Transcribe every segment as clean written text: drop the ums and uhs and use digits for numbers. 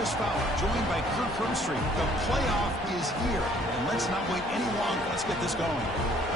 Chris Fowler, joined by Kirk Herbstreit. The playoff is here, and let's not wait any longer. Let's get this going.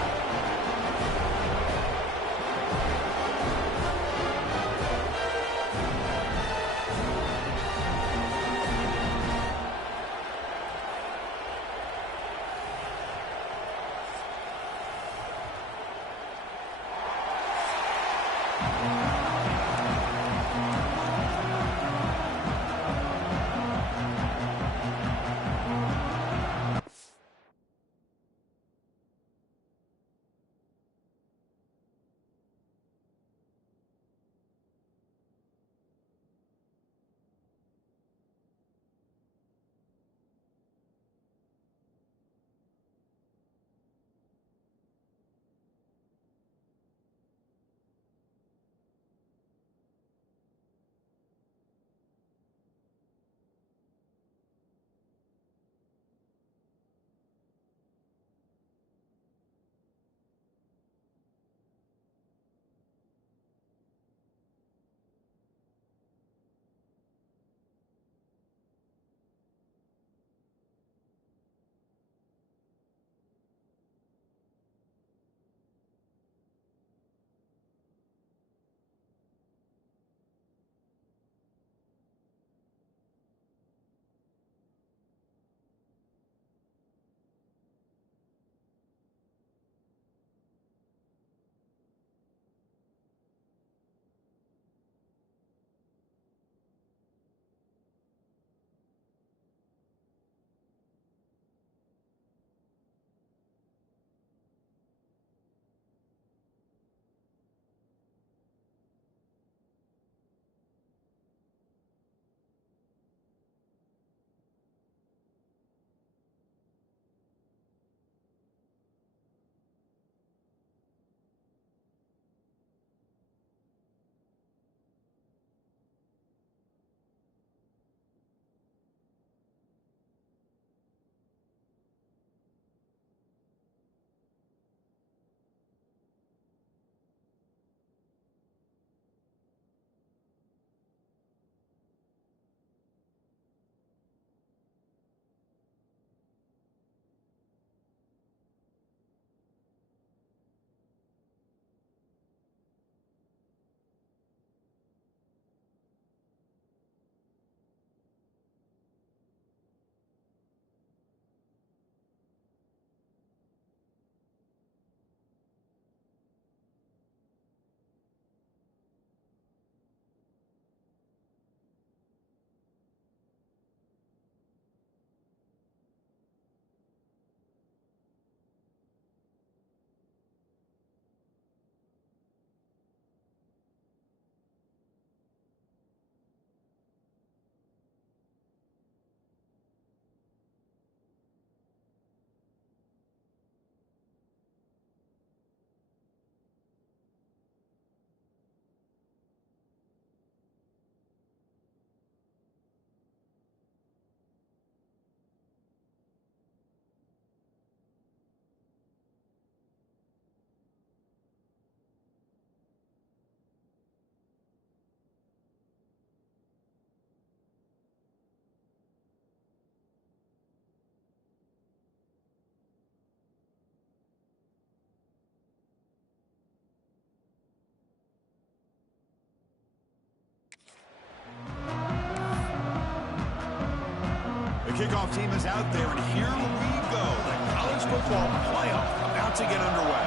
Kickoff team is out there, and here we go. The college football playoff about to get underway.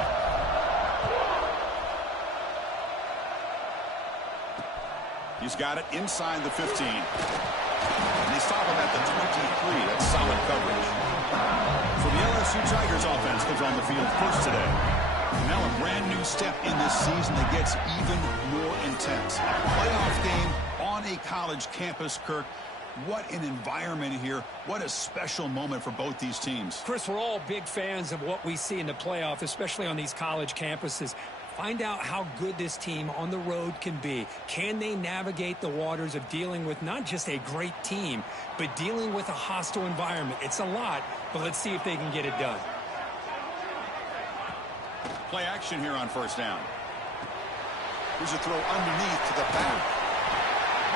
He's got it inside the 15. And they stop him at the 23. That's solid coverage. So the LSU Tigers offense comes on the field first today. Now a brand new step in this season that gets even more intense. A playoff game on a college campus, Kirk. What an environment here. What a special moment for both these teams. Chris, we're all big fans of what we see in the playoff, especially on these college campuses. Find out how good this team on the road can be. Can they navigate the waters of dealing with not just a great team, but dealing with a hostile environment? It's a lot, but let's see if they can get it done. Play action here on first down. Here's a throw underneath to the back.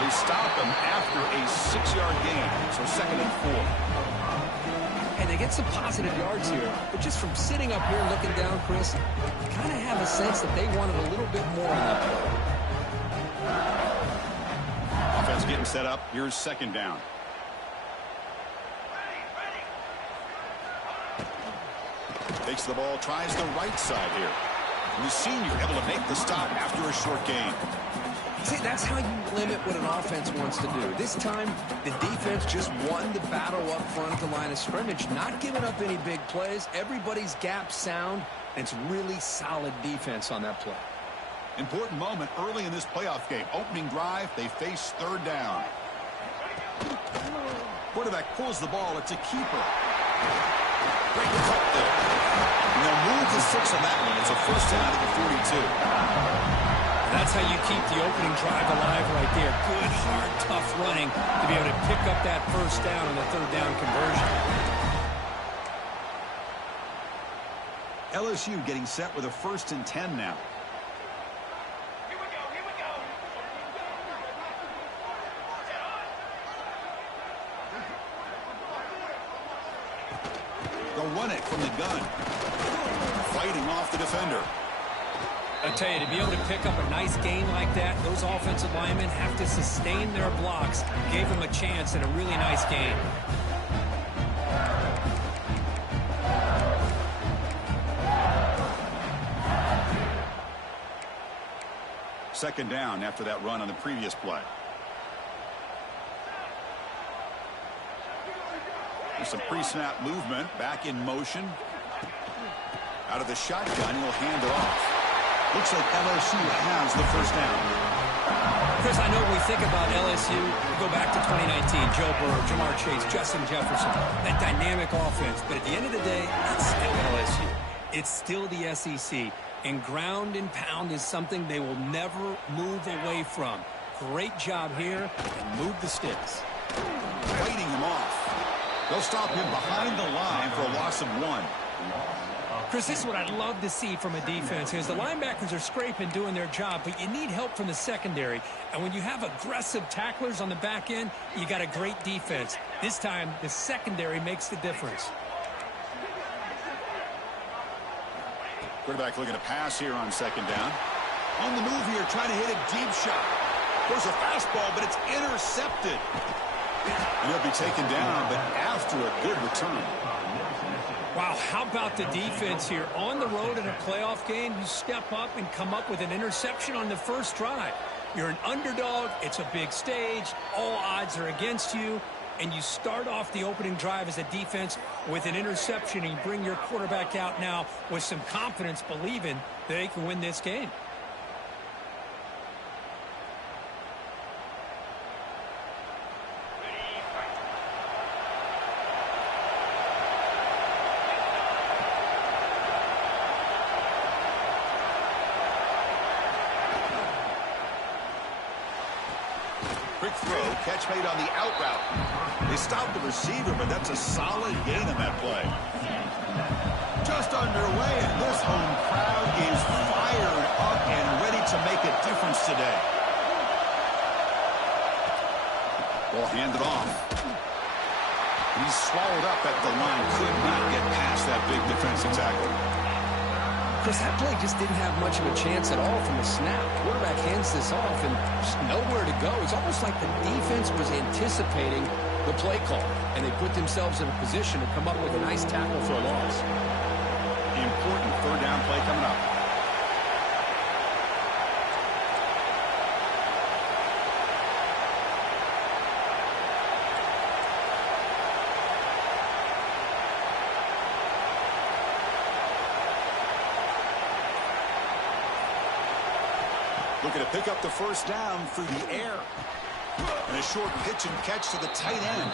They stop him after a 6-yard gain, so 2nd and 4. And they get some positive yards here, but just from sitting up here and looking down, Chris, you kind of have a sense that they wanted a little bit more on that play. Offense getting set up. Here's 2nd down. Takes the ball, tries the right side here. And the senior able to make the stop after a short gain. See, that's how you limit what an offense wants to do. This time, the defense just won the battle up front at the line of scrimmage, not giving up any big plays. Everybody's gap sound, and it's really solid defense on that play. Important moment early in this playoff game. Opening drive, they face 3rd down. Quarterback pulls the ball. It's a keeper. Great cut there. And they'll move to 6 on that one. It's a 1st down at the 42. That's how you keep the opening drive alive right there. Good, hard, tough running to be able to pick up that 1st down on the 3rd down conversion. LSU getting set with a 1st and 10 now. They'll run it from the gun. Fighting off the defender. I'll tell you, to be able to pick up a nice gain like that, those offensive linemen have to sustain their blocks. Gave them a chance and a really nice gain. Second down after that run on the previous play. There's some pre-snap movement. Back in motion. Out of the shotgun, he'll hand it off. Looks like LSU has the 1st down. Chris, I know when we think about LSU, we go back to 2019, Joe Burrow, Jamar Chase, Justin Jefferson, that dynamic offense. But at the end of the day, it's still LSU. It's still the SEC. And ground and pound is something they will never move away from. Great job here, and move the sticks. Fighting him off. They'll stop him behind the line for a loss of 1. Chris, this is what I'd love to see from a defense is the linebackers are scraping, doing their job, but you need help from the secondary. And when you have aggressive tacklers on the back end, you got a great defense. This time, the secondary makes the difference. Quarterback looking to pass here on 2nd down. On the move here, trying to hit a deep shot. There's a fastball, but it's intercepted. And he'll be taken down, but after a good return. Wow, how about the defense here? On the road in a playoff game, you step up and come up with an interception on the 1st drive. You're an underdog. It's a big stage. All odds are against you. And you start off the opening drive as a defense with an interception, and you bring your quarterback out now with some confidence, believing that they can win this game. Quick throw, catch made on the out route. They stopped the receiver, but that's a solid gain on that play. Just underway, and this home crowd is fired up and ready to make a difference today. Ball handed off. He's swallowed up at the line. Could not get past that big defensive tackle. Chris, that play just didn't have much of a chance at all from the snap. Quarterback hands this off and just nowhere to go. It's almost like the defense was anticipating the play call, and they put themselves in a position to come up with a nice tackle for a loss. The important 3rd down play coming up. Looking to pick up the 1st down through the air. And a short pitch and catch to the tight end.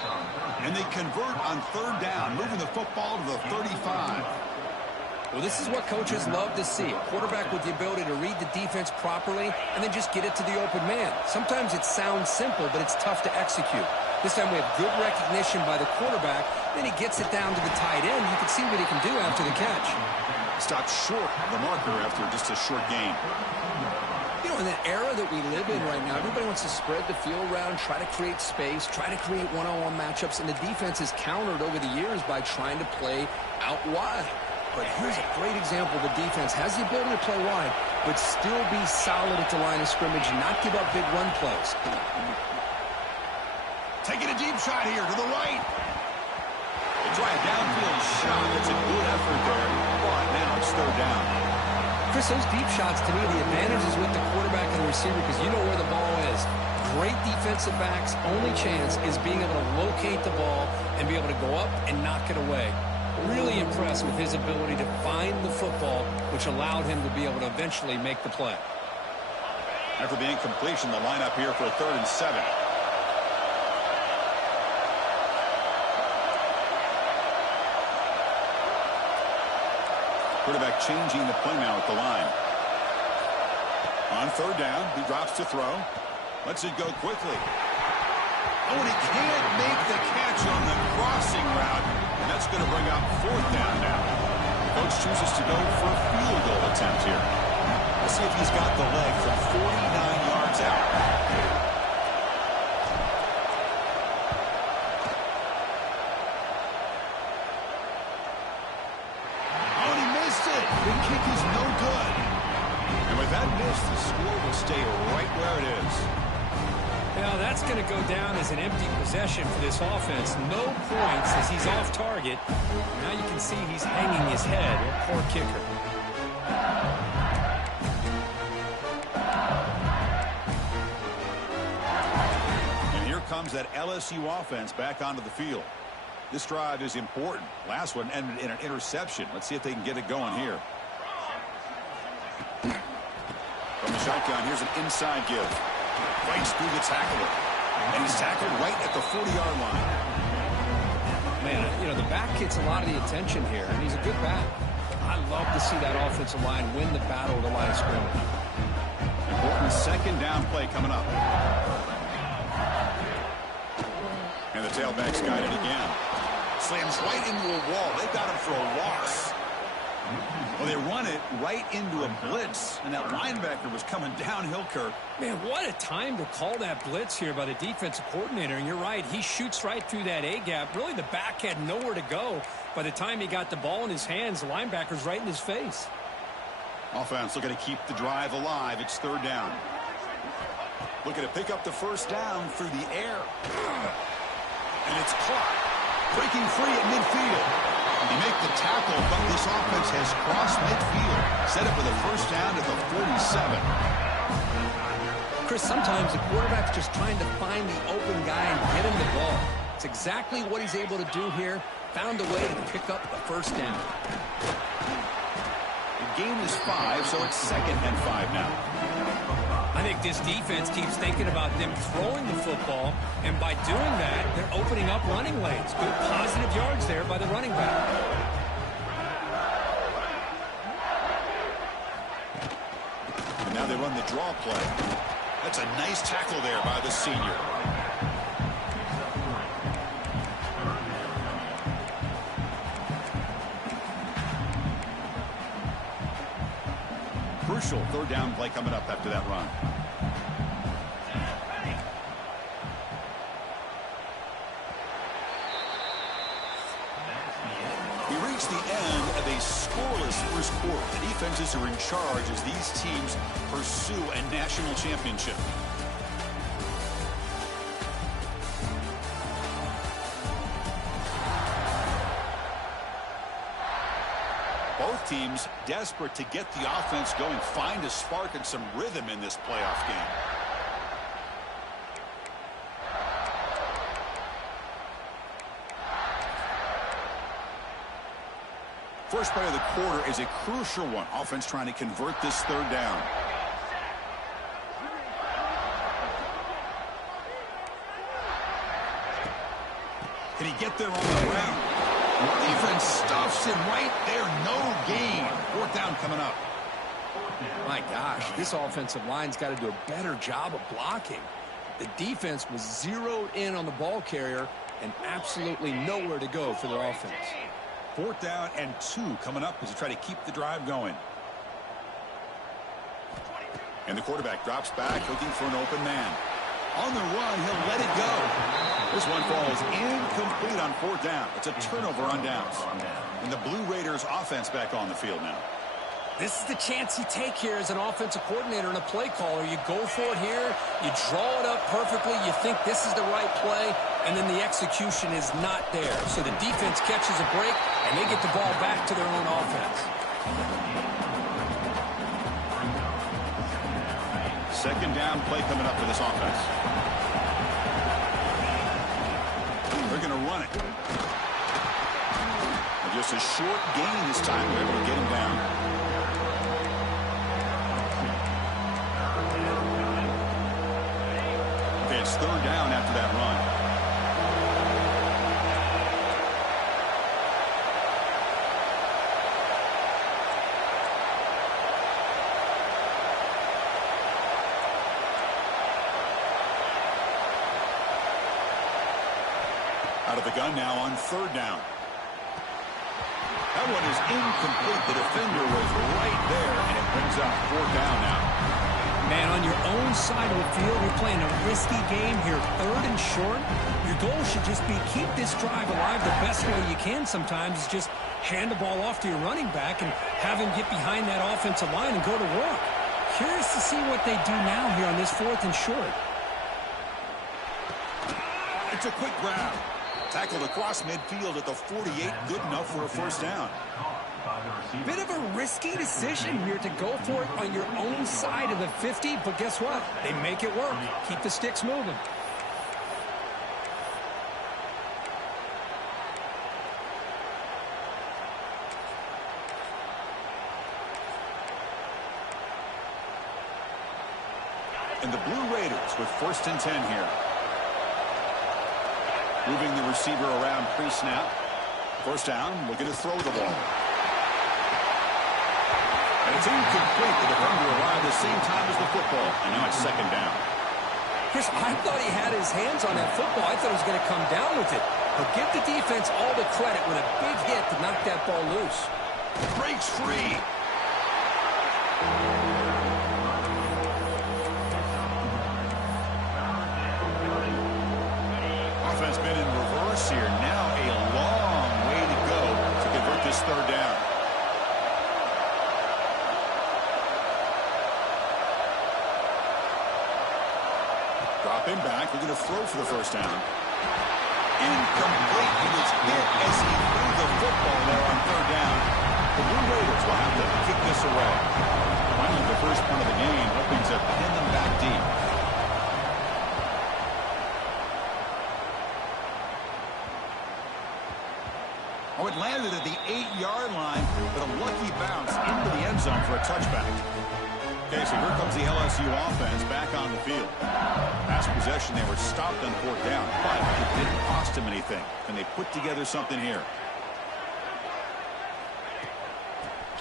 And they convert on 3rd down, moving the football to the 35. Well, this is what coaches love to see. A quarterback with the ability to read the defense properly and then just get it to the open man. Sometimes it sounds simple, but it's tough to execute. This time we have good recognition by the quarterback. Then he gets it down to the tight end. You can see what he can do after the catch. Stopped short of the marker after just a short gain. You know, in the era that we live in right now, everybody wants to spread the field around, try to create space, try to create one-on-one matchups, and the defense has countered over the years by trying to play out wide. But here's a great example. The defense has the ability to play wide, but still be solid at the line of scrimmage, not give up big run plays. Taking a deep shot here to the right. They try a downfield shot. That's a good effort there. But now it's third down. Chris, those deep shots, to me, the advantage is with the quarterback and the receiver because you know where the ball is. Great defensive backs' only chance is being able to locate the ball and be able to go up and knock it away. Really impressed with his ability to find the football, which allowed him to be able to eventually make the play. After the incompletion, the lineup here for a 3rd and 7. Quarterback changing the play now at the line. On 3rd down, he drops to throw. Lets it go quickly. Oh, and he can't make the catch on the crossing route. And that's going to bring up 4th down now. The coach chooses to go for a field goal attempt here. Let's see if he's got the leg from 49 yards out. The kick is no good. And with that miss, the score will stay right where it is. Now, that's going to go down as an empty possession for this offense. No points as he's off target. Now you can see he's hanging his head. Poor kicker. And here comes that LSU offense back onto the field. This drive is important. Last one ended in an interception. Let's see if they can get it going here. From the shotgun, here's an inside give. Breaks through the tackler. And he's tackled right at the 40-yard line. Man, you know, the back gets a lot of the attention here, and he's a good back. I love to see that offensive line win the battle of the line of scrimmage. Important 2nd down play coming up. And the tailback's got it again. Slams right into a wall. They've got him for a loss. Well, they run it right into a blitz, and that linebacker was coming downhill, Kirk. Man, what a time to call that blitz here by the defensive coordinator. And you're right, he shoots right through that A-gap. Really, the back had nowhere to go. By the time he got the ball in his hands, the linebacker's right in his face. Offense looking to keep the drive alive. It's 3rd down. Looking to pick up the 1st down through the air. And it's caught. Breaking free at midfield. He make the tackle, but this offense has crossed midfield. Set up with a 1st down at the 47. Chris, sometimes the quarterback's just trying to find the open guy and get him the ball. It's exactly what he's able to do here. Found a way to pick up the 1st down. The game is 5, so it's 2nd and 5 now. I think this defense keeps thinking about them throwing the football, and by doing that, they're opening up running lanes. Good positive yards there by the running back. And now they run the draw play. That's a nice tackle there by the senior. Crucial 3rd down play coming up after that run. We reach the end of a scoreless 1st quarter. The defenses are in charge as these teams pursue a national championship. Both teams desperate to get the offense going, find a spark and some rhythm in this playoff game. First play of the quarter is a crucial one. Offense trying to convert this 3rd down. Can he get there on the ground? Defense stuffs him right there. No gain. 4th down coming up. My gosh, this offensive line's got to do a better job of blocking. The defense was zeroed in on the ball carrier and absolutely nowhere to go for their offense. 4th down and 2 coming up as they try to keep the drive going. And the quarterback drops back, looking for an open man. On the run, he'll let it go. This one falls incomplete on 4th down. It's a turnover on downs. And the Blue Raiders offense back on the field now. This is the chance you take here as an offensive coordinator and a play caller. You go for it here. You draw it up perfectly. You think this is the right play, and then the execution is not there. So the defense catches a break, and they get the ball back to their own offense. 2nd down play coming up for this offense. They're going to run it. And just a short gain this time. They're able to get him down. It's 3rd down after that run. Out of the gun now on 3rd down. That one is incomplete. The defender was right there, and it brings up 4th down now. Man, on your own side of the field, you're playing a risky game here, 3rd and short. Your goal should just be keep this drive alive the best way you can sometimes is just hand the ball off to your running back and have him get behind that offensive line and go to work. Curious to see what they do now here on this 4th and short. It's a quick grab. Tackled across midfield at the 48, good enough for a 1st down. Bit of a risky decision here to go for it on your own side of the 50, but guess what? They make it work. Keep the sticks moving. And the Blue Raiders with 1st and 10 here. Moving the receiver around pre-snap. 1st down, looking to throw the ball. And it's incomplete. The defender arrived the same time as the football. And now it's 2nd down. Chris, I thought he had his hands on that football. I thought he was going to come down with it. But give the defense all the credit with a big hit to knock that ball loose. Breaks free. Offense been in reverse here. Now a long way to go to convert this 3rd down. Dropping back, we're going to throw for the 1st down. Incomplete. He was hit as he threw the football there on 3rd down. The Blue Raiders will have to kick this away. Finally, the first punt of the game, hoping to pin them back deep. Oh, it landed at the 8-yard line, but a lucky bounce into the end zone for a touchback. Okay, so here comes the LSU offense back on the field. Past possession, they were stopped on 4th down, but it didn't cost them anything. And they put together something here.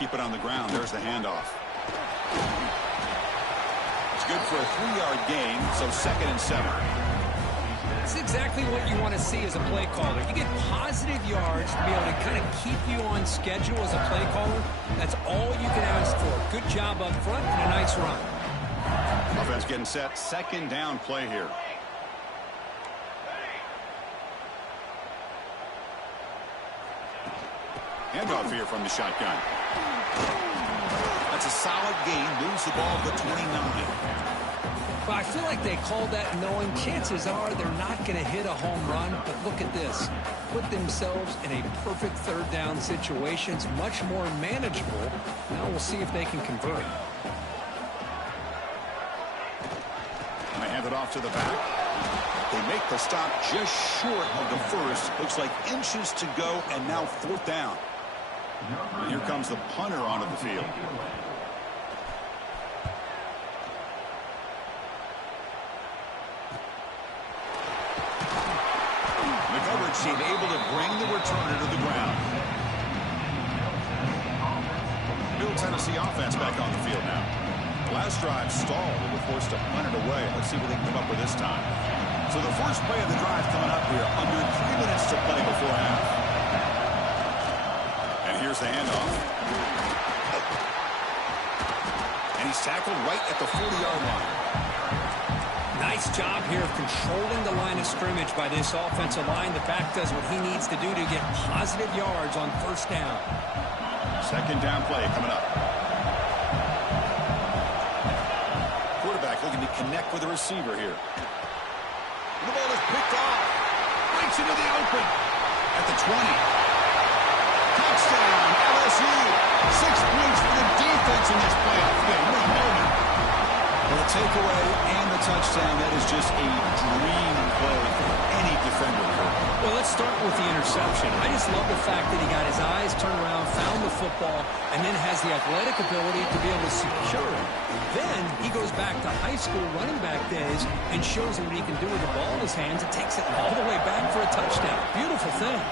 Keep it on the ground. There's the handoff. It's good for a 3-yard gain, so 2nd and 7. That's exactly what you want to see as a play caller. You get positive yards to be able to kind of keep you on schedule as a play caller. That's all you can ask for. Good job up front and a nice run. Offense getting set. 2nd down play here. Handoff here from the shotgun. That's a solid gain. Moves the ball to 29. But I feel like they called that knowing chances are they're not going to hit a home run. But look at this. Put themselves in a perfect 3rd down situation. It's much more manageable. Now we'll see if they can convert. And they hand it off to the back. They make the stop just short of the 1st. Looks like inches to go, and now 4th down. And here comes the punter onto the field. Team able to bring the returner to the ground. Middle Tennessee offense back on the field now. Last drive stalled and were forced to punt it away. Let's see what they can come up with this time. So the first play of the drive coming up here. Under 3 minutes to play before half. And here's the handoff. And he's tackled right at the 40-yard line. Nice job here of controlling the line of scrimmage by this offensive line. The back does what he needs to do to get positive yards on first down. Second down play coming up. Quarterback looking to connect with the receiver here. The ball is picked off. Breaks into the open. At the 20. Touchdown, LSU. 6 points for the defense in this playoff game. What a moment. Well, the takeaway and the touchdown, that is just a dream play for any defender. Well, let's start with the interception. I just love the fact that he got his eyes turned around, found the football, and then has the athletic ability to be able to secure it. Then he goes back to high school running back days and shows him what he can do with the ball in his hands and takes it all the way back for a touchdown. Beautiful thing.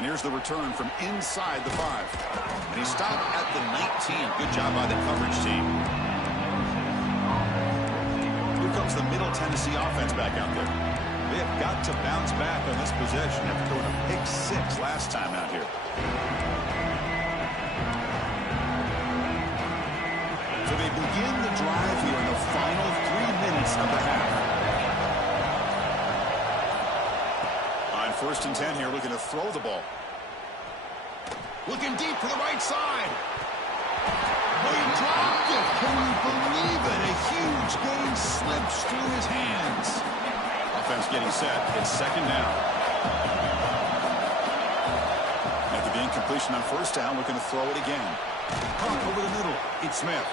And here's the return from inside the 5. And he stopped at the 19. Good job by the coverage team. Here comes the Middle Tennessee offense back out there. They have got to bounce back on this possession after throwing a pick 6 last time out here. So they begin the drive here in the final 3 minutes of the half. On 1st and 10 here, looking to throw the ball. Looking deep to the right side. Oh, he dropped it. Can you believe it? A huge gain slips through his hands. Offense getting set. It's 2nd down. After the incompletion on 1st down, looking to throw it again. Pump over the middle. It's Smith.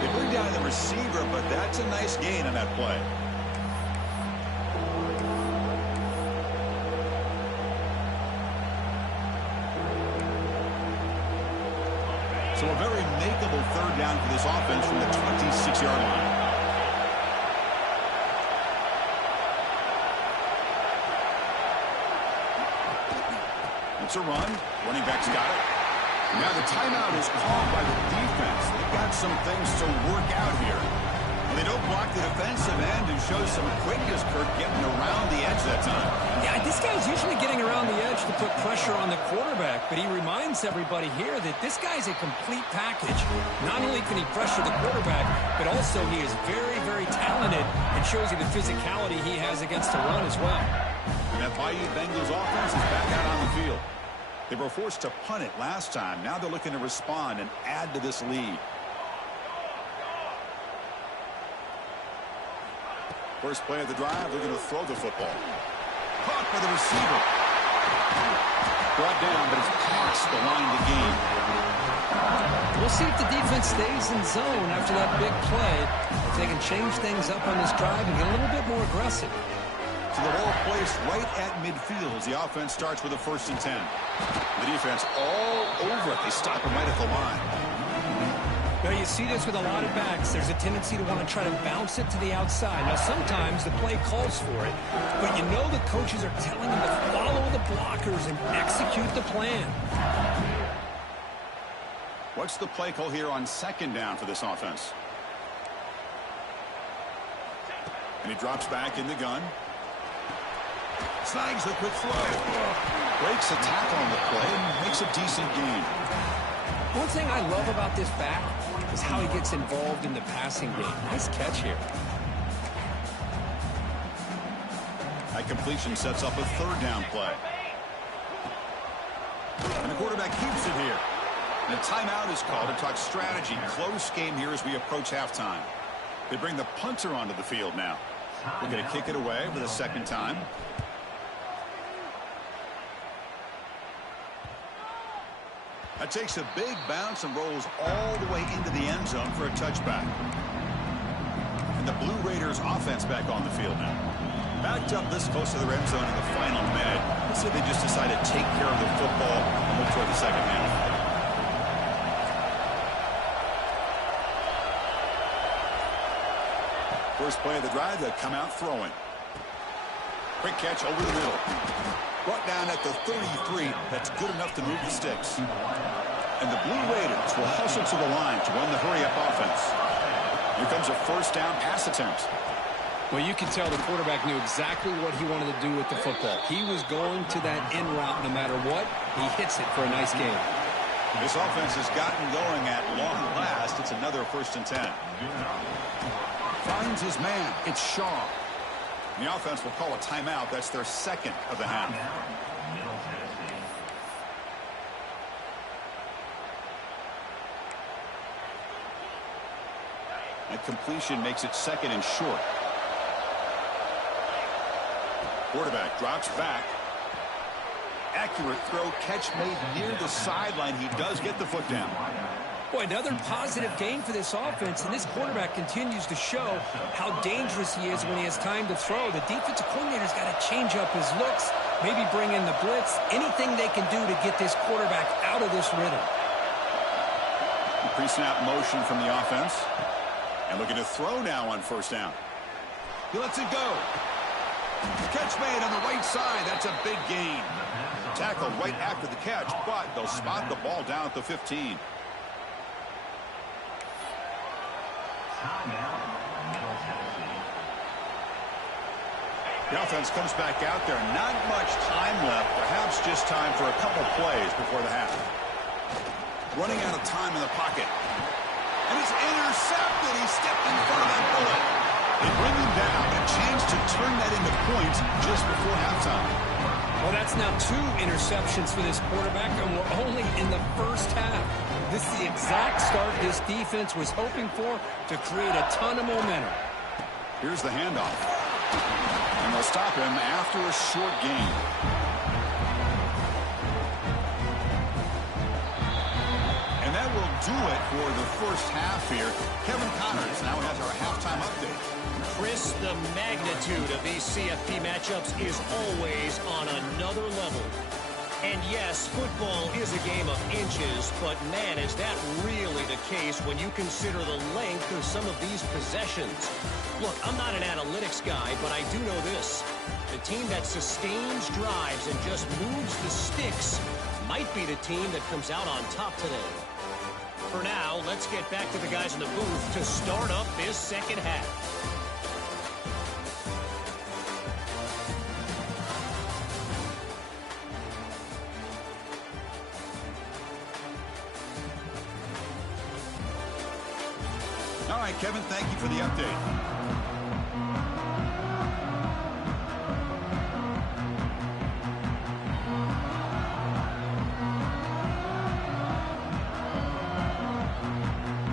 They bring down the receiver, but that's a nice gain on that play. So a very makeable 3rd down for this offense from the 26-yard line. It's a run. Running back's got it. Now the timeout is called by the defense. They've got some things to work out here. They don't block the defensive end and show some quickness, Kirk, getting around the edge that time. Yeah, this guy's usually getting around the edge to put pressure on the quarterback, but he reminds everybody here that this guy's a complete package. Not only can he pressure the quarterback, but also he is very, very talented and shows you the physicality he has against the run as well. And that Bayou Bengals offense is back out on the field. They were forced to punt it last time. Now they're looking to respond and add to this lead. First play of the drive, they're going to throw the football. Caught by the receiver. Brought down, but it's past the line to gain. We'll see if the defense stays in zone after that big play. If they can change things up on this drive and get a little bit more aggressive. So the ball placed right at midfield as the offense starts with a 1st and 10. The defense all over it. They stop him right at the line. Now, you see this with a lot of backs. There's a tendency to want to try to bounce it to the outside. Now, sometimes the play calls for it, but you know the coaches are telling them to follow the blockers and execute the plan. What's the play call here on 2nd down for this offense? And he drops back in the gun. Snags the quick throw. Breaks a tackle on the play and makes a decent gain. One thing I love about this back is how he gets involved in the passing game. Nice catch here. That completion sets up a 3rd down play. And the quarterback keeps it here. And a timeout is called to talk strategy. Close game here as we approach halftime. They bring the punter onto the field now. We're going to kick it away for the 2nd time. That takes a big bounce and rolls all the way into the end zone for a touchback. And the Blue Raiders offense back on the field now. Backed up this close to the end zone in the final minute. Let's say they just decide to take care of the football and look toward the 2nd half. First play of the drive, they come out throwing. Quick catch over the middle. Brought down at the 33. That's good enough to move the sticks. And the Blue Raiders will hustle to the line to run the hurry-up offense. Here comes a 1st down pass attempt. Well, you can tell the quarterback knew exactly what he wanted to do with the football. He was going to that in route no matter what. He hits it for a nice gain. This offense has gotten going at long last. It's another 1st and 10. Finds his man. It's Shaw. The offense will call a timeout. That's their 2nd of the half. That completion makes it 2nd and short. Quarterback drops back. Accurate throw, catch made near the sideline. He does get the foot down. Boy, another positive game for this offense, and this quarterback continues to show how dangerous he is when he has time to throw. The defensive coordinator's got to change up his looks, maybe bring in the blitz, anything they can do to get this quarterback out of this rhythm. Pre-snap motion from the offense. And looking to throw now on 1st down. He lets it go. Catch made on the right side. That's a big gain. Tackle right after the catch, but they'll spot the ball down at the 15. The offense comes back out there. Not much time left. Perhaps just time for a couple plays before the half. Running out of time in the pocket. And it's intercepted. He stepped in front of that bullet. They bring him down. A chance to turn that into points just before halftime. Well, that's now 2 interceptions for this quarterback, and we're only in the 1st half. This is the exact start this defense was hoping for to create a ton of momentum. Here's the handoff. And they'll stop him after a short gain. And that will do it for the 1st half here. Kevin Connors now has our halftime update. Chris, the magnitude of these CFP matchups is always on another level. And yes, football is a game of inches, but man, is that really the case when you consider the length of some of these possessions. Look, I'm not an analytics guy, but I do know this. The team that sustains drives and just moves the sticks might be the team that comes out on top today. For now, let's get back to the guys in the booth to start up this 2nd half. All right, Kevin, thank you for the update.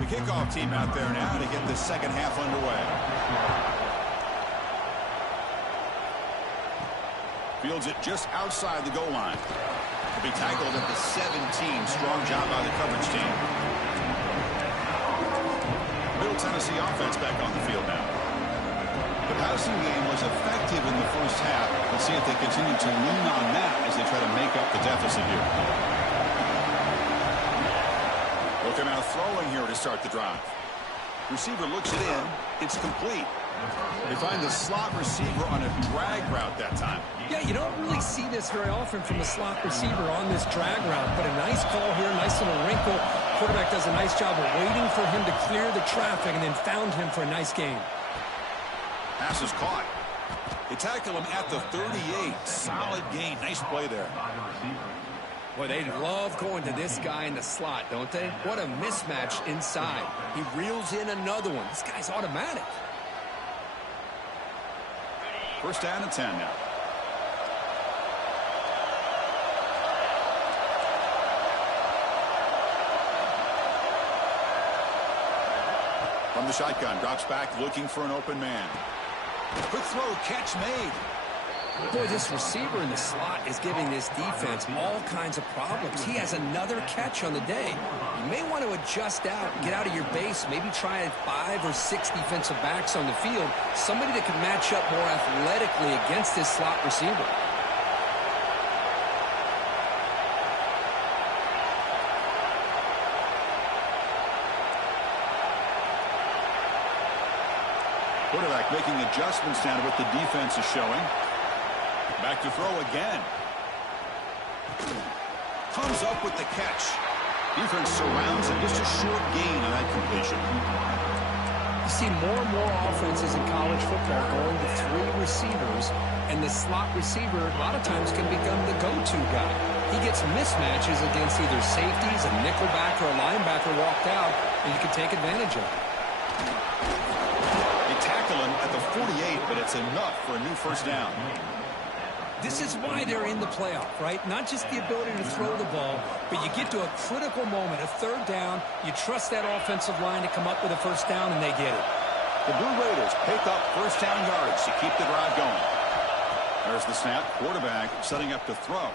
The kickoff team out there now to get the 2nd half underway. Fields it just outside the goal line. He'll be tackled at the 17. Strong job by the coverage team. Middle Tennessee offense back on the field now. The passing game was effective in the 1st half. Let's see if they continue to lean on that as they try to make up the deficit here. Looking out throwing here to start the drive. Receiver looks it in. It's complete. They find the slot receiver on a drag route that time. Yeah, you don't really see this very often from a slot receiver on this drag route, but a nice call here, nice little wrinkle. Quarterback does a nice job of waiting for him to clear the traffic and then found him for a nice gain. Pass is caught. They tackle him at the 38. Solid gain. Nice play there. Boy, they love going to this guy in the slot, don't they? What a mismatch inside. He reels in another one. This guy's automatic. 1st down and 10 now. From the shotgun, drops back, looking for an open man. Quick throw, catch made. Boy, this receiver in the slot is giving this defense all kinds of problems. He has another catch on the day. You may want to adjust out, get out of your base, maybe try 5 or 6 defensive backs on the field, somebody that can match up more athletically against this slot receiver. Quarterback making adjustments down to what the defense is showing. Back to throw again. Comes up with the catch. Defense surrounds him. Just a short gain on that completion. You see more and more offenses in college football going to 3 receivers, and the slot receiver a lot of times can become the go-to guy. he gets mismatches against either safeties, a nickelback, or a linebacker walked out, and you can take advantage of it. They tackle him at the 48, but it's enough for a new first down. This is why they're in the playoff, right? Not just the ability to throw the ball, but you get to a critical moment, a third down. You trust that offensive line to come up with a first down, and they get it. The Blue Raiders pick up first down yards to keep the drive going. There's the snap. Quarterback setting up to throw.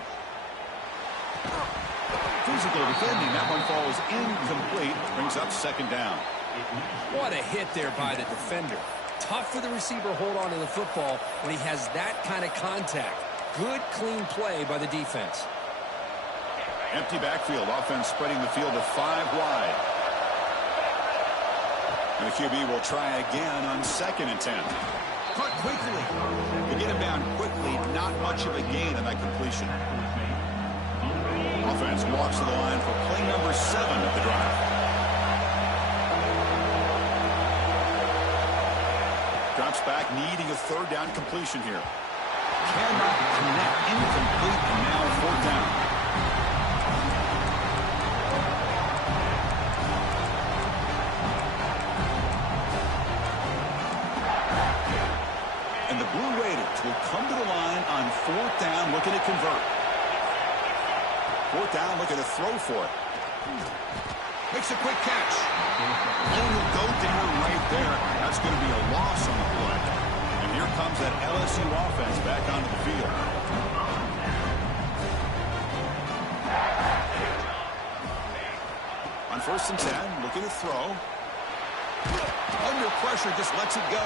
Physical defending. That one falls incomplete. Brings up second down. What a hit there by the defender. Tough for the receiver to hold on to the football when he has that kind of contact. Good, clean play by the defense. Empty backfield. Offense spreading the field to 5 wide. And the QB will try again on 2nd and 10. Cut quickly. To get him down quickly, not much of a gain on that completion. Offense walks to the line for play number 7 of the drive. Drops back, needing a third down completion here. Cannot connect, incomplete, and now 4th down. And the Blue Raiders will come to the line on 4th down, looking to convert. 4th down, looking to throw for it. Makes a quick catch. And he'll go down right there. That's going to be a loss on the play. And here comes that LSU offense back onto the field. On 1st and 10, looking to throw. Under pressure, just lets it go.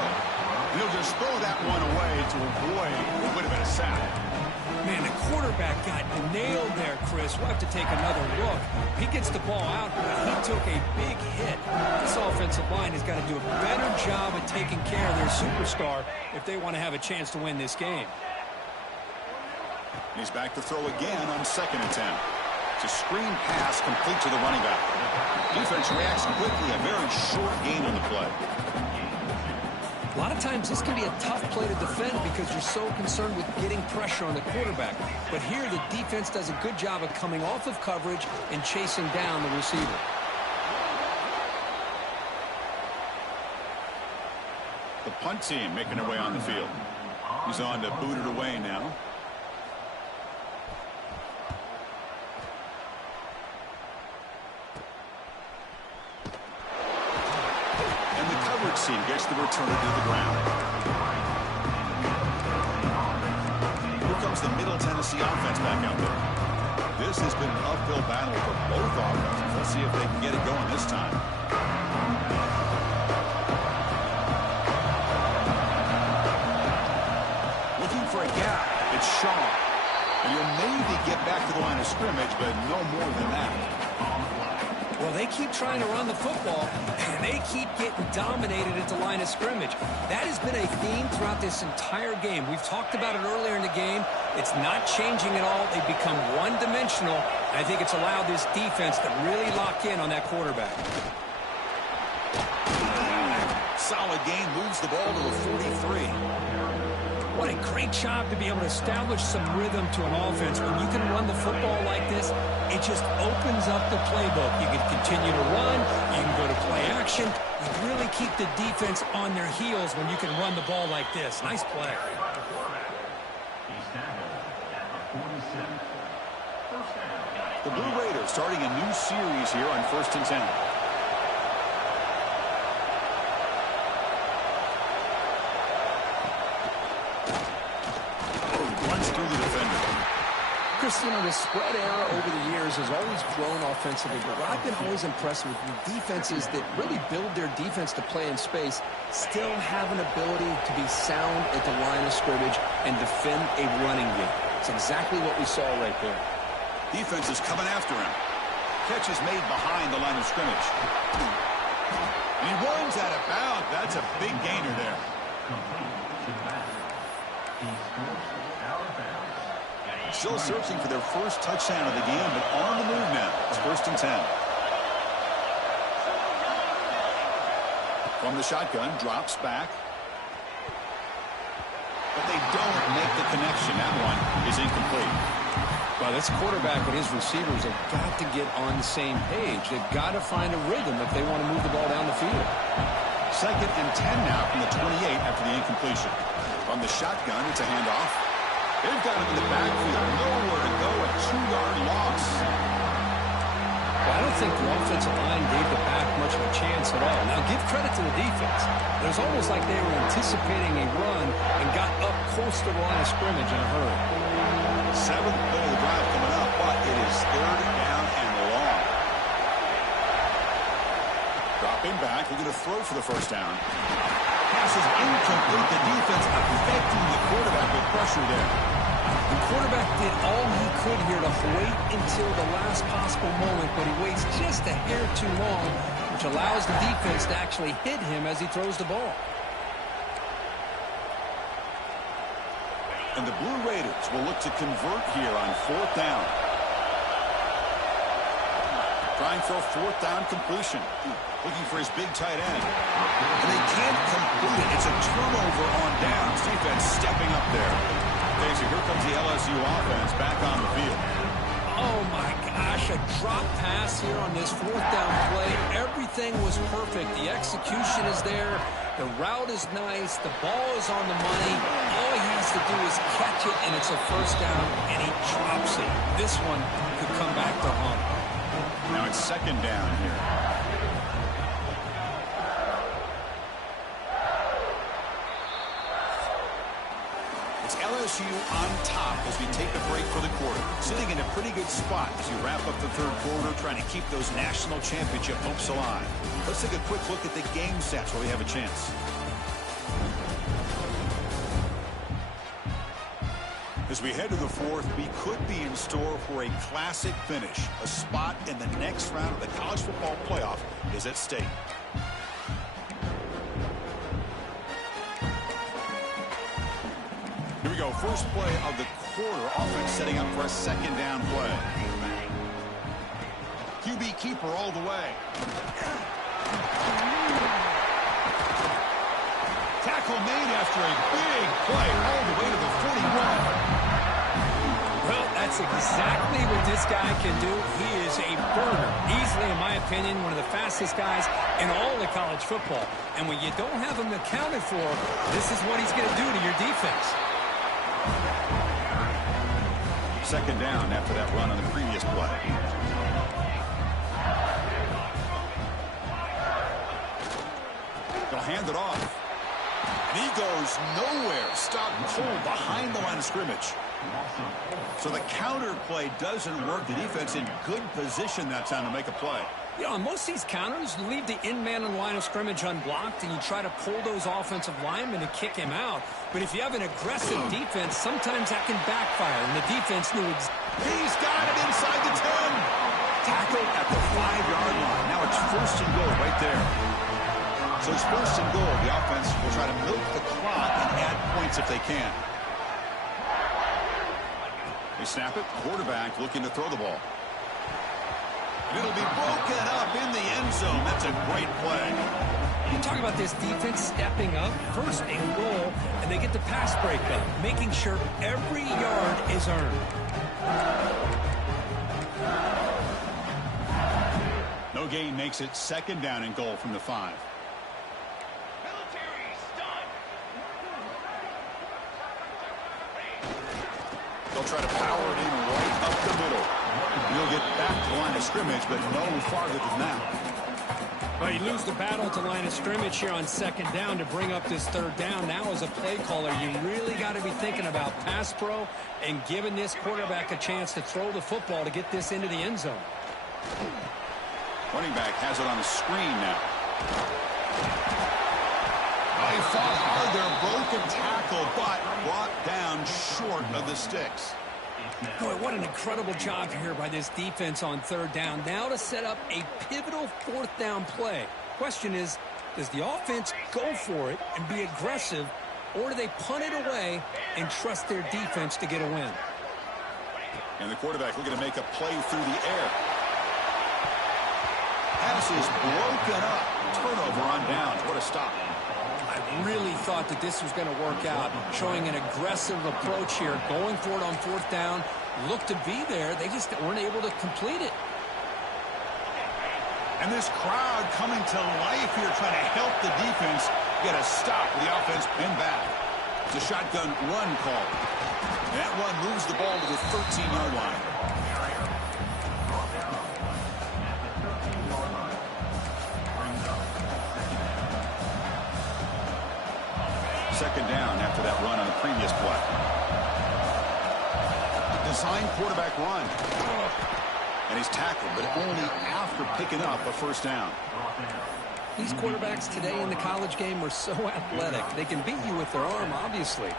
He'll just throw that one away to avoid what would have been a sack. Man, the quarterback got nailed there, Chris. We'll have to take another look. He gets the ball out, but he took a big hit. This offensive line has got to do a better job of taking care of their superstar if they want to have a chance to win this game. He's back to throw again on 2nd and 10. It's a screen pass complete to the running back. Defense reacts quickly, a very short gain on the play. A lot of times this can be a tough play to defend because you're so concerned with getting pressure on the quarterback. But here the defense does a good job of coming off of coverage and chasing down the receiver. The punt team making their way on the field. He's on to boot it away now. Team gets the returner to the ground. Here comes the Middle Tennessee offense back out there. This has been an uphill battle for both offenses. Let's see if they can get it going this time. Looking for a gap. It's Shaw. And he'll maybe get back to the line of scrimmage, but no more than that. Well, they keep trying to run the football, and they keep getting dominated at the line of scrimmage. That has been a theme throughout this entire game. We've talked about it earlier in the game. It's not changing at all. They've become one-dimensional. I think it's allowed this defense to really lock in on that quarterback. Solid gain, moves the ball to the 43. What a great job to be able to establish some rhythm to an offense. When you can run the football like this, it just opens up the playbook. You can continue to run. You can go to play action. You really keep the defense on their heels when you can run the ball like this. Nice play. The Blue Raiders starting a new series here on 1st and 10. Chris, you know, the spread era over the years has always grown offensively, but what I've been always impressed with defenses that really build their defense to play in space still have an ability to be sound at the line of scrimmage and defend a running game. It's exactly what we saw right there. Defense is coming after him. Catch is made behind the line of scrimmage. And he runs out of bounds. That's a big gainer there. Still searching for their first touchdown of the game, but on the move now. It's 1st and 10. From the shotgun, drops back. But they don't make the connection. That one is incomplete. Well, this quarterback and his receivers have got to get on the same page. They've got to find a rhythm if they want to move the ball down the field. 2nd and 10 now from the 28 after the incompletion. On the shotgun, it's a handoff. They've got him in the backfield. Nowhere to go, a 2-yard loss. Well, I don't think the offensive line gave the back much of a chance at all. Now, give credit to the defense. It was almost like they were anticipating a run and got up close to the line of scrimmage in a hurry. 7th play of the drive coming up, but it is 3rd down and long. Dropping back, looking to throw for the first down. Pass is incomplete. The defense affecting the quarterback with pressure there. The quarterback did all he could here to wait until the last possible moment, but he waits just a hair too long, which allows the defense to actually hit him as he throws the ball. And the Blue Raiders will look to convert here on 4th down. Trying for a 4th down completion. Looking for his big tight end. And they can't complete it. It's a turnover on downs. Defense stepping up there. Okay, so here comes the LSU offense back on the field. Oh, my gosh, a drop pass here on this 4th down play. Everything was perfect. The execution is there. The route is nice. The ball is on the money. All he has to do is catch it, and it's a 1st down, and he drops it. This one could come back to haunt him. Now it's 2nd down here. It's LSU on top as we take a break for the quarter. Sitting in a pretty good spot as you wrap up the 3rd quarter, trying to keep those national championship hopes alive. Let's take a quick look at the game sets where we have a chance. As we head to the 4th, we could be in store for a classic finish. A spot in the next round of the college football playoff is at stake. Here we go. First play of the quarter. Offense setting up for a 2nd down play. QB keeper all the way. Tackle made after a big play all the way to the 41. Well, that's exactly what this guy can do. He is a burner. Easily, in my opinion, one of the fastest guys in all of college football. And when you don't have him accounted for, this is what he's going to do to your defense. 2nd down after that run on the previous play. They'll hand it off. And he goes nowhere. Stopped cold behind the line of scrimmage. So the counter play doesn't work. The defense in good position that time to make a play. You know, on most of these counters, you leave the in-man on the line of scrimmage unblocked, and you try to pull those offensive linemen to kick him out. But if you have an aggressive defense, sometimes that can backfire, and the defense knew He's got it inside the 10. Tackled at the 5-yard line. Now it's 1st and goal right there. So it's 1st and goal. The offense will try to milk the clock and add points if they can. They snap it. Quarterback looking to throw the ball. And it'll be broken up in the end zone. That's a great play. You talk about this defense stepping up, 1st and goal, and they get the pass breakup, making sure every yard is earned. No gain makes it 2nd down and goal from the 5. They'll try to power it in right up the middle. You'll get back to the line of scrimmage, but no farther than that. Well, you lose the battle to line of scrimmage here on 2nd down to bring up this 3rd down. Now, as a play caller, you really got to be thinking about pass pro and giving this quarterback a chance to throw the football to get this into the end zone. Running back has it on the screen now. They fought hard there, broken tackle, but brought down short of the sticks. Boy, what an incredible job here by this defense on 3rd down. Now to set up a pivotal 4th down play. Question is, does the offense go for it and be aggressive, or do they punt it away and trust their defense to get a win? And the quarterback looking to make a play through the air. Pass is broken up. Turnover on downs. What a stop. I really thought that this was going to work out, showing an aggressive approach here, going for it on 4th down, looked to be there. They just weren't able to complete it. And this crowd coming to life here, trying to help the defense get a stop with the offense pinned back. It's a shotgun run call. That run moves the ball to the 13-yard line. Second down after that run on the previous play. Design quarterback run. And he's tackled, but only after picking up a first down. These quarterbacks today in the college game are so athletic. They can beat you with their arm, obviously.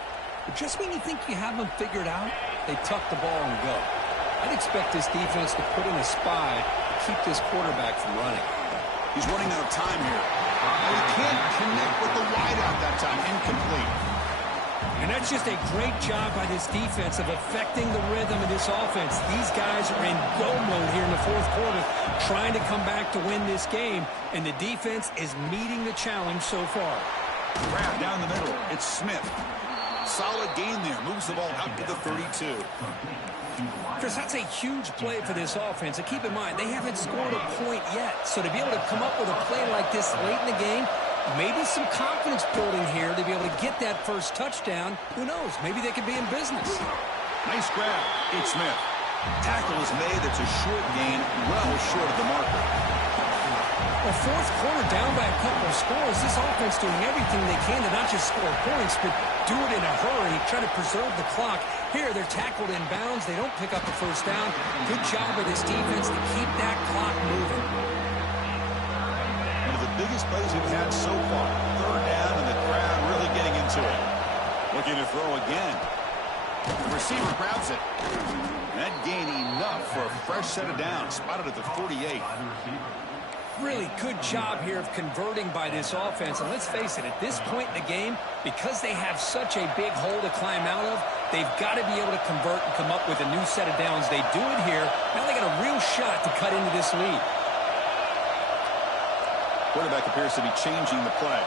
But just when you think you have them figured out, they tuck the ball and go. I'd expect this defense to put in a spy to keep this quarterback from running. He's running out of time here. He can't connect with the wideout that time. Incomplete. And that's just a great job by this defense of affecting the rhythm of this offense. These guys are in go mode here in the fourth quarter, trying to come back to win this game, and the defense is meeting the challenge so far. Grab down the middle. It's Smith. Solid gain there. Moves the ball out to the 32. Chris, that's a huge play for this offense. And keep in mind, they haven't scored a point yet. So to be able to come up with a play like this late in the game, maybe some confidence building here to be able to get that first touchdown. Who knows? Maybe they could be in business. Nice grab. It's Smith. Tackle is made. It's a short gain, well short of the marker. Well, fourth quarter down by a couple of scores. This offense doing everything they can to not just score points, but do it in a hurry, try to preserve the clock. Here, they're tackled in bounds. They don't pick up the first down. Good job by this defense to keep that clock moving. One of the biggest plays we've had so far. Third down, and the crowd really getting into it. Looking to throw again. The receiver grabs it. That gain enough for a fresh set of downs. Spotted at the 48. Really good job here of converting by this offense. And let's face it, at this point in the game, because they have such a big hole to climb out of, they've got to be able to convert and come up with a new set of downs. They do it here. Now they got a real shot to cut into this lead. Quarterback appears to be changing the play.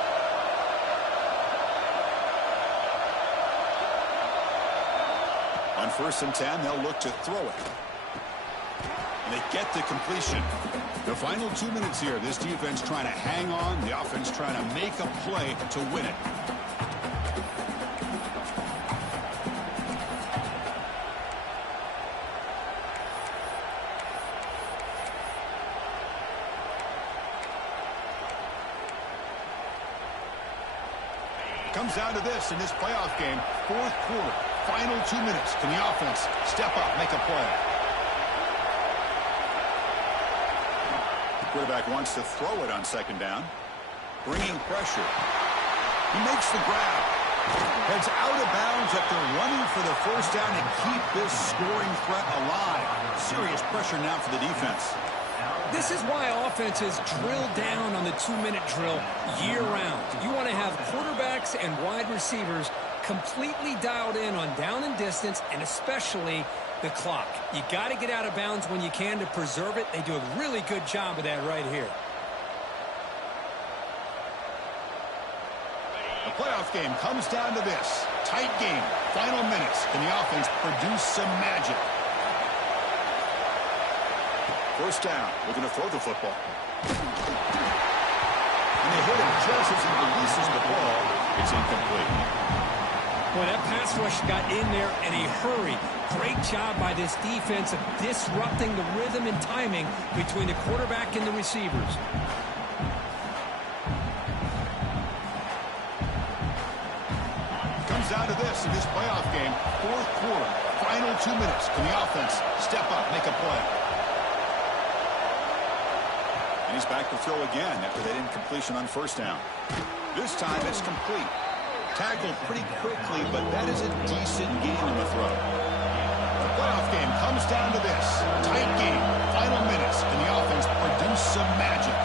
On 1st and 10, they'll look to throw it. And they get the completion. The final 2 minutes here. This defense trying to hang on. The offense trying to make a play to win it. Comes down to this in this playoff game. Fourth quarter. Final 2 minutes. Can the offense step up, make a play? Quarterback wants to throw it on second down. Bringing pressure. He makes the grab. Heads out of bounds after running for the first down to keep this scoring threat alive. Serious pressure now for the defense. This is why offenses drill down on the 2-minute drill year-round. You want to have quarterbacks and wide receivers completely dialed in on down and distance, and especially the clock. You got to get out of bounds when you can to preserve it. They do a really good job of that right here. The playoff game comes down to this. Tight game. Final minutes. Can the offense produce some magic? First down. Looking to throw the football. And they hit him just as he releases the ball. It's incomplete. Boy, that pass rush got in there in a hurry. Great job by this defense of disrupting the rhythm and timing between the quarterback and the receivers. Comes down to this in this playoff game. Fourth quarter. Final 2 minutes. Can the offense step up, make a play? And he's back to throw again after that incompletion on first down. This time it's complete. Tackled pretty quickly, but that is a decent gain in the throw. The playoff game comes down to this. Tight game. Final minutes. Can the offense produce some magic?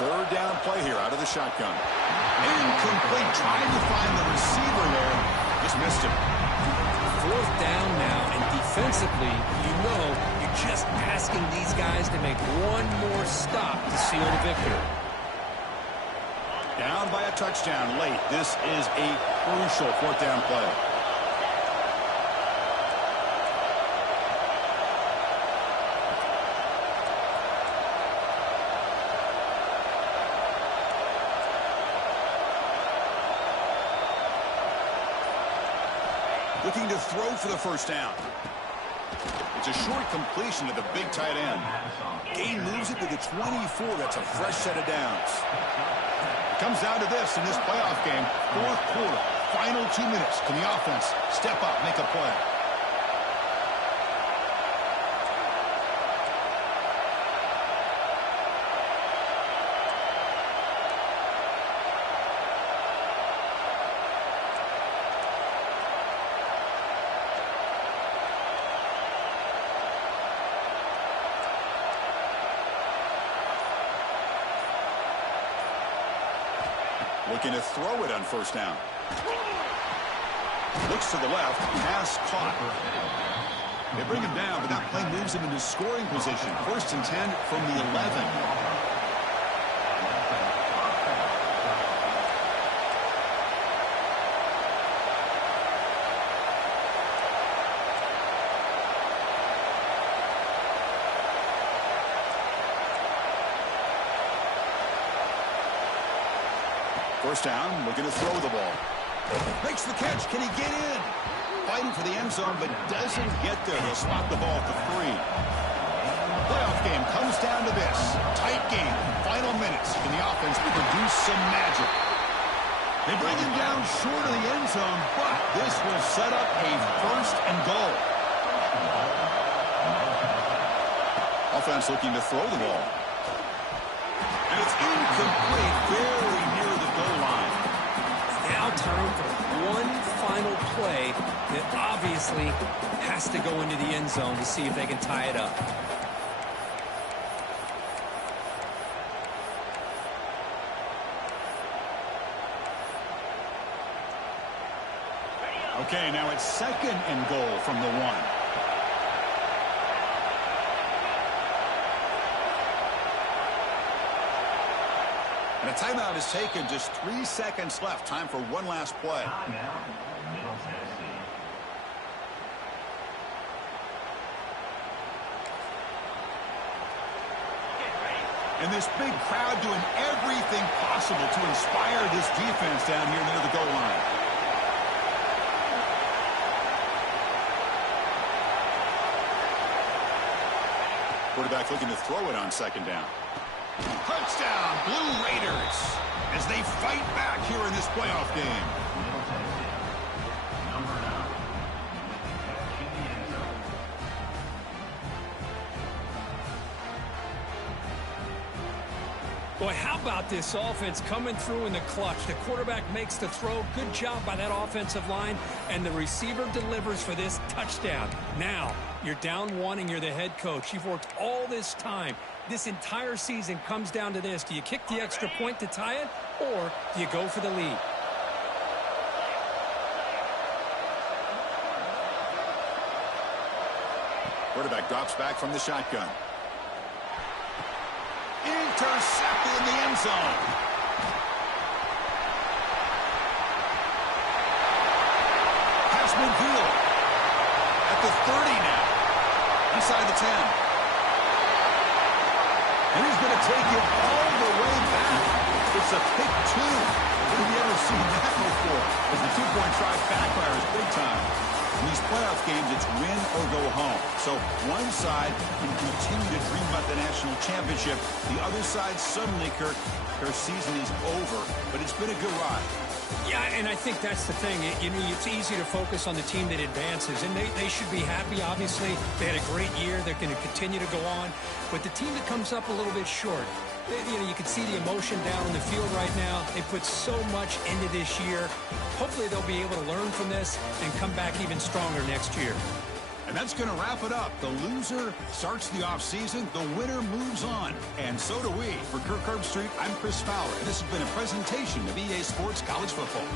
Third down play here out of the shotgun. Incomplete. Trying to find the receiver there. Just missed him. Fourth down now, and defensively, you know you're just asking these guys to make one more stop to seal the victory. Down by a touchdown late. This is a crucial fourth down play. Looking to throw for the first down. It's a short completion to the big tight end. Gain moves it to the 24. That's a fresh set of downs. It comes down to this in this playoff game. Fourth quarter, final 2 minutes. Can the offense step up, make a play? Looking to throw it on first down. Looks to the left. Pass caught. They bring him down, but that play moves him into scoring position. First and 10 from the 11. First down, looking to throw the ball. Makes the catch. Can he get in? Fighting for the end zone, but doesn't get there. He'll spot the ball at the 3. Playoff game comes down to this. Tight game. Final minutes. Can the offense produce some magic? They bring him down short of the end zone, but this will set up a first and goal. Offense looking to throw the ball. And it's incomplete. Very near the goal line. Now time for one final play that obviously has to go into the end zone to see if they can tie it up. Okay, now it's second and goal from the 1. And a timeout is taken. Just 3 seconds left. Time for one last play. And this big crowd doing everything possible to inspire this defense down here near the goal line. Quarterback looking to throw it on second down. Touchdown, Blue Raiders, as they fight back here in this playoff game. Boy, how about this offense coming through in the clutch? The quarterback makes the throw. Good job by that offensive line. And the receiver delivers for this touchdown. Now, you're down 1 and you're the head coach. You've worked all this time. This entire season comes down to this. Do you kick the extra point to tie it, or do you go for the lead? Quarterback drops back from the shotgun. Intercepted in the end zone. Pass midfield. At the 30 now. Inside the 10. And he's going to take it all the way back. It's a pick 2. Have you ever seen that before? As the two-point try backfires big time. In these playoff games, it's win or go home. So one side can continue to dream about the national championship. The other side, suddenly, Kirk, their season is over. But it's been a good ride. Yeah, and I think that's the thing. It's easy to focus on the team that advances, and they should be happy, obviously. They had a great year. They're going to continue to go on. But the team that comes up a little bit short, you can see the emotion down on the field right now. They put so much into this year. Hopefully they'll be able to learn from this and come back even stronger next year. And that's going to wrap it up. The loser starts the offseason. The winner moves on. And so do we. For Kirk Herbstreit, I'm Chris Fowler. And this has been a presentation of EA Sports College Football.